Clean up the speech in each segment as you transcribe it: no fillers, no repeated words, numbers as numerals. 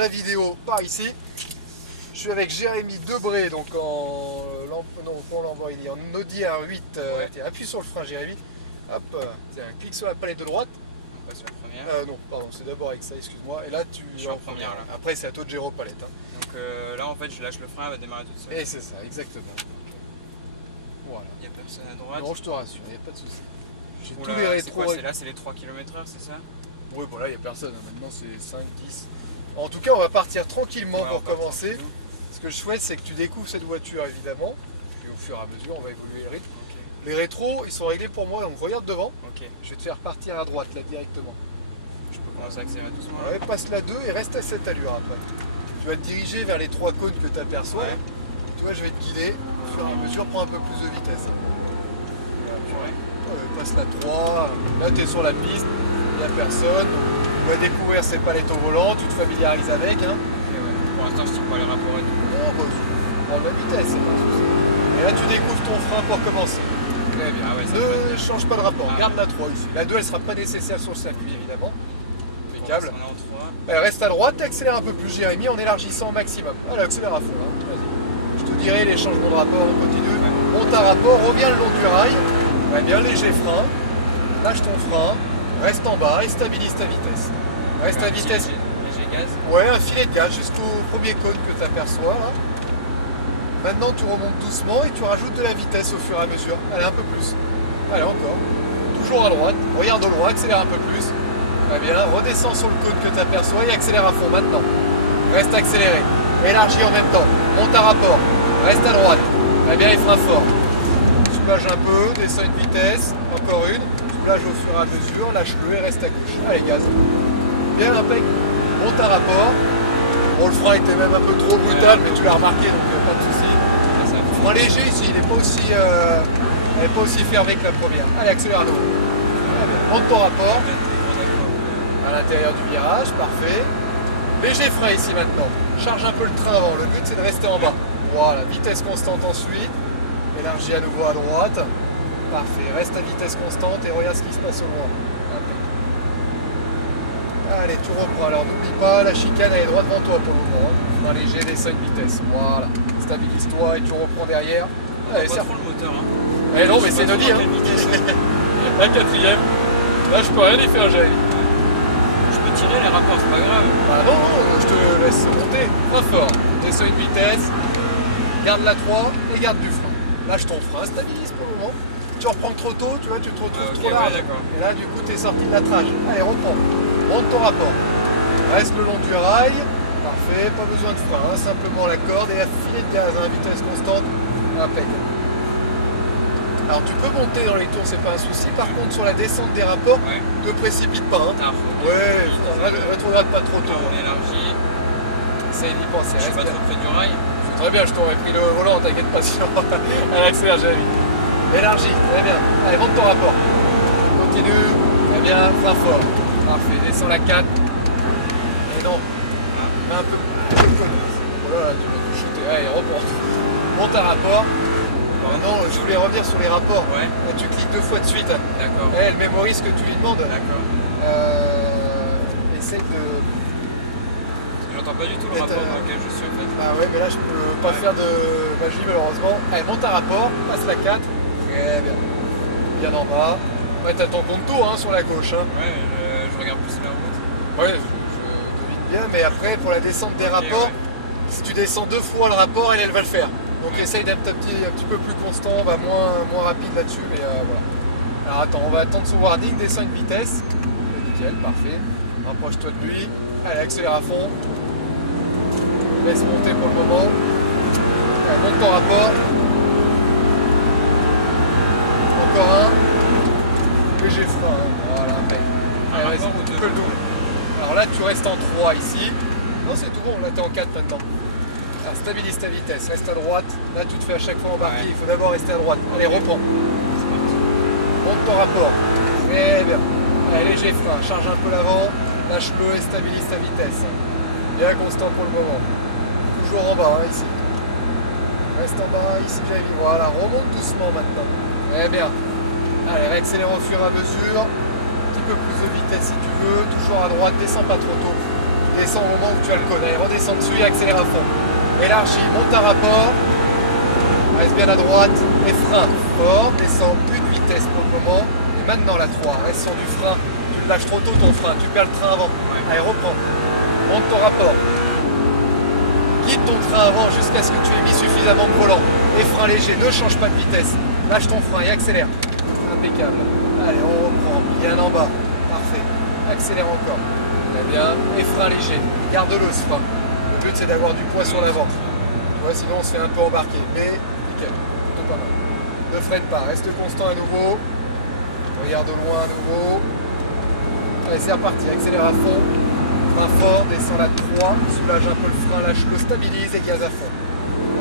la vidéo par ici. Je suis avec Jérémy Debré, donc en Audi R8. Tiens, appuie sur le frein, Jérémy. Hop, tiens, clique sur la palette de droite. On passe la première. Non, pardon, c'est d'abord avec ça, excuse-moi. Et là, Je suis en première là. Après, c'est à toi de gérer aux palettes. Hein. Donc là, en fait, je lâche le frein, elle va démarrer toute seule. Et c'est ça, exactement. Voilà. Il n'y a personne à droite. Non, je te rassure, il n'y a pas de souci. J'ai Oula, tous les rétros. C'est là, c'est les 3 km/h, c'est ça? Oui, voilà, il n'y a personne. Maintenant, c'est 5, 10. En tout cas, on va partir tranquillement pour commencer. Ce que je souhaite, c'est que tu découvres cette voiture, évidemment. Et au fur et à mesure, on va évoluer le rythme. Okay. Les rétros, ils sont réglés pour moi, donc regarde devant. Okay. Je vais te faire partir à droite, là, directement. Je peux commencer à accélérer doucement. Ouais, passe la 2 et reste à cette allure après. Tu vas te diriger vers les 3 cônes que tu aperçois. Ouais. Et toi, je vais te guider. Au fur et à mesure, prends un peu plus de vitesse. Passe la 3. Là, tu es sur la piste. Il n'y a personne. Tu vas découvrir ces palettes au volant. Tu te familiarises avec. Hein. Okay, ouais. Pour l'instant, je ne tire pas les rapports et tout. Non, bah, tu prends la vitesse, c'est pas un souci. Et là, tu découvres ton frein pour commencer. Très bien. Ah ouais, ne change pas de rapport. Garde la 3 ici. La 2, elle ne sera pas nécessaire sur le circuit, évidemment. Impeccable. Reste à droite et accélère un peu plus, Jérémy, en élargissant au maximum. Allez, accélère à fond. Hein. Vas-y. Je te dirai les changements de rapport, on continue. Ouais. Monte à rapport, reviens le long du rail. Ouais, bien léger frein. Lâche ton frein. Reste en bas et stabilise ta vitesse. Reste à vitesse. Léger gaz. Ouais, un filet de gaz jusqu'au premier cône que tu aperçois là. Maintenant tu remontes doucement et tu rajoutes de la vitesse au fur et à mesure. Allez, un peu plus. Allez, encore. Toujours à droite. Regarde au loin, accélère un peu plus. Très bien, redescends sur le cône que tu aperçois et accélère à fond maintenant. Reste accéléré. Élargis en même temps. Monte à rapport. Reste à droite. Très bien, et frein fort. Soulage un peu, descends une vitesse. Encore une. Soulage au fur et à mesure. Lâche-le et reste à gauche. Allez, gaz. Bien, impec. Monte à rapport. Bon, le frein était même un peu trop brutal, mais tu l'as remarqué, donc pas de souci. Frein léger ici, il n'est pas aussi fermé que la première. Allez, accélère à nouveau. Monte ton rapport. À l'intérieur du virage, parfait. Léger frein ici maintenant. Charge un peu le train avant. Le but, c'est de rester en bas. Voilà, vitesse constante ensuite. Élargis à nouveau à droite. Parfait. Reste à vitesse constante et regarde ce qui se passe au loin. Allez, tu reprends. Alors n'oublie pas, la chicane elle est droit devant toi pour le moment. Frein léger, descends une vitesse. Voilà. Stabilise-toi et tu reprends derrière. Allez, c'est le moteur. Hein. Eh non, mais c'est Nodi. Hein. La quatrième. Là, je peux rien y faire, Jérémy. Je peux tirer les rapports, c'est pas grave. Bah non, je te laisse monter. Frein fort. Descends une vitesse. Garde la 3 et garde du frein. Lâche ton frein, stabilise pour le moment. Tu reprends trop tôt, tu vois, tu te retrouves trop large. Ouais, et là, du coup, tu es sorti de la trage. Allez, reprends. Monte ton rapport. Reste le long du rail. Parfait, pas besoin de frein. Hein. Simplement la corde et la filet de gaz à vitesse constante. Impeccable. Alors, tu peux monter dans les tours, c'est pas un souci. Par contre, sur la descente des rapports, ne précipite pas. Hein. Ouais, rétrograde pas trop tôt. On élargit. Essaye d'y penser. Je suis pas trop près du rail. Très bien, je t'aurais pris le volant, t'inquiète pas. Allez, accélère, Jérémy. Élargie, très bien. Allez, monte ton rapport. Continue. Très bien, frein fort. Parfait, descends la 4. Et non. Un peu. Voilà, tu vas te shooter. Allez, reprends. Monte un rapport. Maintenant, je voulais revenir sur les rapports. Ouais. Là, tu cliques 2 fois de suite. D'accord. Elle mémorise ce que tu lui demandes. D'accord. Essaye de. J'entends pas du tout le rapport dans lequel je suis en fait. Ah ouais, mais là je peux pas faire de magie malheureusement. Allez, monte un rapport, passe la 4. Très bien. Bien en bas. Ouais, t'as ton contour hein, sur la gauche. Hein. Ouais, je regarde plus la route. Ouais, je devine bien, mais après pour la descente des rapports, si tu descends 2 fois le rapport, elle va le faire. Donc essaye d'être un petit peu plus constant, on va moins rapide là-dessus, mais voilà. Alors attends, on va attendre son warning, descends une vitesse. Nickel, parfait. Rapproche-toi de lui. Allez, accélère à fond. Laisse monter pour le moment. Allez, monte ton rapport. Encore un. Léger frein. Hein. Voilà, allez, vas-y, tu peux le double. Alors là, tu restes en 3 ici. Non, c'est tout bon. Là, tu es en 4 maintenant. Alors, stabilise ta vitesse. Reste à droite. Là, tu te fais à chaque fois embarquer. Il faut d'abord rester à droite. Allez, reprends. Monte ton rapport. Très bien. Allez, léger frein. Charge un peu l'avant. Lâche-le et stabilise ta vitesse. Bien constant pour le moment. Toujours en bas, hein, ici. Reste en bas, ici, j'avais vu. Voilà, remonte doucement maintenant. Très bien. Allez, réaccélère au fur et à mesure. Un petit peu plus de vitesse si tu veux. Toujours à droite, descends pas trop tôt. Tu descends au moment où tu as le cône. Allez, redescends dessus et accélère à fond. Élargis, monte un rapport. Reste bien à droite et frein fort. Descends une vitesse pour le moment. Et maintenant la 3. Reste sur du frein. Tu le lâches trop tôt ton frein. Tu perds le train avant. Allez, reprends. Monte ton rapport. Guide ton train avant jusqu'à ce que tu aies mis suffisamment de volant. Et frein léger. Ne change pas de vitesse. Lâche ton frein et accélère. Impeccable. Allez, on reprend. Bien en bas. Parfait. Accélère encore. Très bien. Et frein léger. Garde-le ce frein. Le but c'est d'avoir du poids sur l'avant. Tu vois, sinon on se fait un peu embarquer. Mais nickel. Plutôt pas mal. Ne freine pas. Reste constant à nouveau. Regarde au loin à nouveau. Allez, c'est reparti. Accélère à fond. Frein fort. Descends la 3. Soulage un peu le frein. Lâche-le. Stabilise et gaz à fond.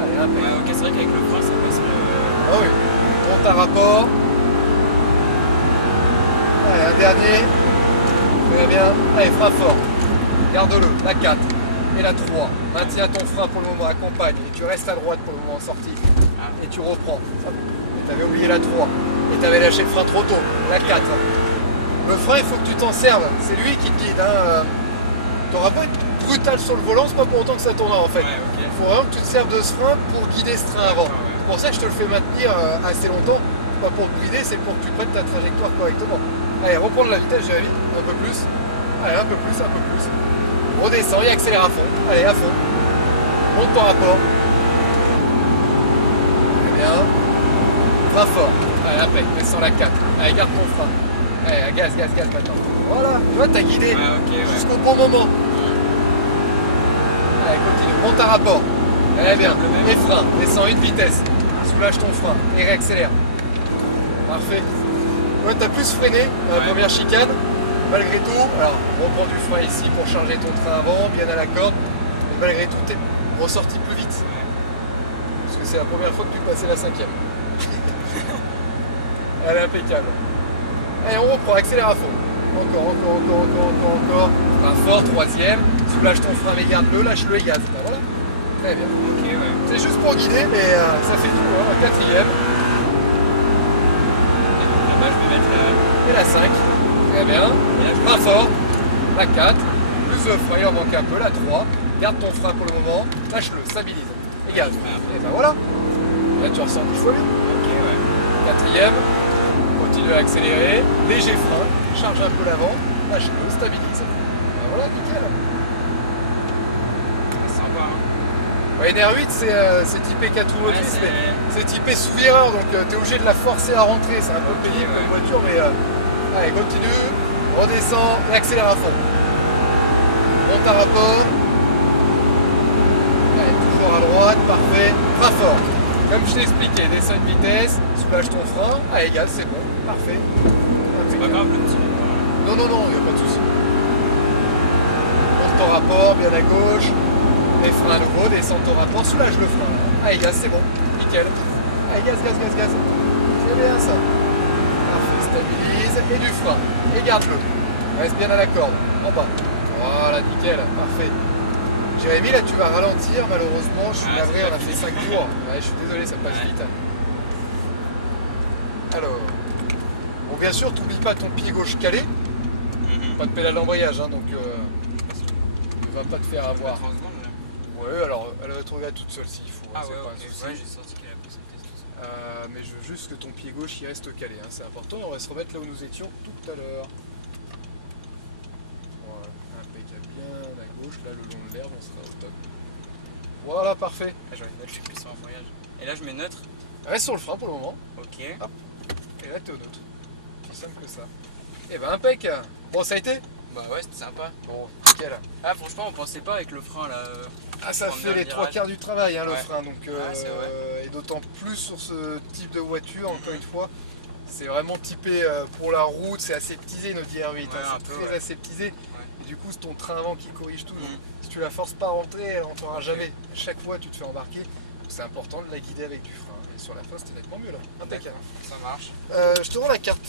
Allez, impeccable. Ouais, ok, c'est vrai qu'avec le frein ça passe mieux. Ah oui. Monte un rapport. Allez, un dernier. Très bien. Allez, frein fort. Garde-le. La 4 et la 3. Maintiens ton frein pour le moment. Accompagne. Et tu restes à droite pour le moment en sortie. Et tu reprends. Tu avais oublié la 3. Et tu avais lâché le frein trop tôt. La 4. Le frein, il faut que tu t'en serves. C'est lui qui te guide. Hein. Tu n'auras pas être brutal sur le volant. C'est pas pour autant que ça tournera en fait. Il faut vraiment que tu te serves de ce frein pour guider ce train avant. C'est pour ça que je te le fais maintenir assez longtemps. Pas pour te guider, c'est pour que tu prennes ta trajectoire correctement. Allez, reprendre la vitesse, Jérémy, un peu plus. Allez, un peu plus, un peu plus. Redescends et accélère à fond. Allez, à fond. Monte ton rapport. Très bien. Frein fort. Allez, impec. Descends la 4. Allez, garde ton frein. Allez, gaz, gaz, gaz maintenant. Voilà, tu vois, t'as guidé jusqu'au bon moment. Allez, continue. Monte un rapport. Allez, bien. Et frein. Descends une vitesse. Soulage ton frein et réaccélère. Parfait. Ouais, tu as plus freiné dans la première chicane, malgré tout. Alors, on reprend du frein ici pour charger ton train avant, bien à la corde. Mais malgré tout, tu es ressorti plus vite. Parce que c'est la première fois que tu passais la 5e. Elle est impeccable. Allez, on reprend, accélère à fond. Encore. Frein fort, 3e. Soulage ton frein, mais garde-le, lâche-le et gaz. Ben, voilà. Très bien. Ok, ouais. C'est juste pour guider, mais ça fait tout. Hein. 4e. Là-bas, je vais mettre Et la 5, très bien. Frein fort, la 4, plus le frein, il en manque un peu, la 3. Garde ton frein pour le moment, lâche-le, stabilise. Et gaz. Et ben voilà. Là tu ressens 10 fois mieux. Ok, ouais. 4e, continue à accélérer, léger frein, charge un peu l'avant, lâche-le, stabilise. Ben voilà, nickel. C'est sympa, hein. Ouais, une R8 c'est typé 4 roues motrices, mais c'est typé sous vireur, donc tu es obligé de la forcer à rentrer, c'est un peu pénible comme voiture, mais allez, continue, redescends et accélère à fond. Monte un rapport. Allez, toujours à droite, parfait, frein fort. Comme je t'ai expliqué, descends une vitesse, soulage ton frein, allez, gaz, c'est bon, parfait. C'est pas grave le petit. Non, il n'y a pas de souci. Monte ton rapport, bien à gauche. Et frein à nouveau, descends ton rapport, soulage le frein. Allez, gaz, c'est bon, nickel. Allez, gaz. C'est bien ça. Parfait, stabilise et du frein. Et garde-le. Reste bien à la corde, en bas. Voilà, nickel, parfait. Jérémy, là tu vas ralentir, malheureusement, je suis navré, on a fait 5 jours. Ouais, je suis désolé, ça passe vite. Alors, bon, bien sûr, t'oublies pas ton pied gauche calé. Pas de pédale d'embrayage, hein, donc ne va pas te faire avoir. Ouais, alors elle va te regarder toute seule s'il faut. Ah c'est ouais, pas un ok. souci. Ouais, j'ai senti qu'elle a pris cette test. Mais je veux juste que ton pied gauche il reste calé, hein, c'est important. Et on va se remettre là où nous étions tout à l'heure. Voilà, impeccable, bien à gauche, là le long de l'herbe, on sera au top. Voilà, parfait. Ah, j'aurais une note, je suis plus en voyage. Et là, je mets neutre. Reste sur le frein pour le moment. Ok. Et là t'es au neutre. C'est simple que ça. Et ben impec. Bon, ça a été? Bah ouais, c'était sympa. Bon, nickel. Ah, franchement, on pensait pas avec le frein là. Ah, ça prendre fait les le 3 virage. quarts du travail, hein, le Ouais. frein. Donc, c'est vrai. et d'autant plus sur ce type de voiture, encore une fois. C'est vraiment typé pour la route, c'est aseptisé notre DR8, Ouais, hein, un c'est peu, très ouais. aseptisé. Et du coup, c'est ton train avant qui corrige tout. Donc, Mhm. si tu la forces pas à rentrer, elle rentrera jamais. Chaque fois, tu te fais embarquer. Donc, c'est important de la guider avec du frein. Et sur la fin, c'était nettement mieux là. Impeccable. Ça marche. Je te rends la carte.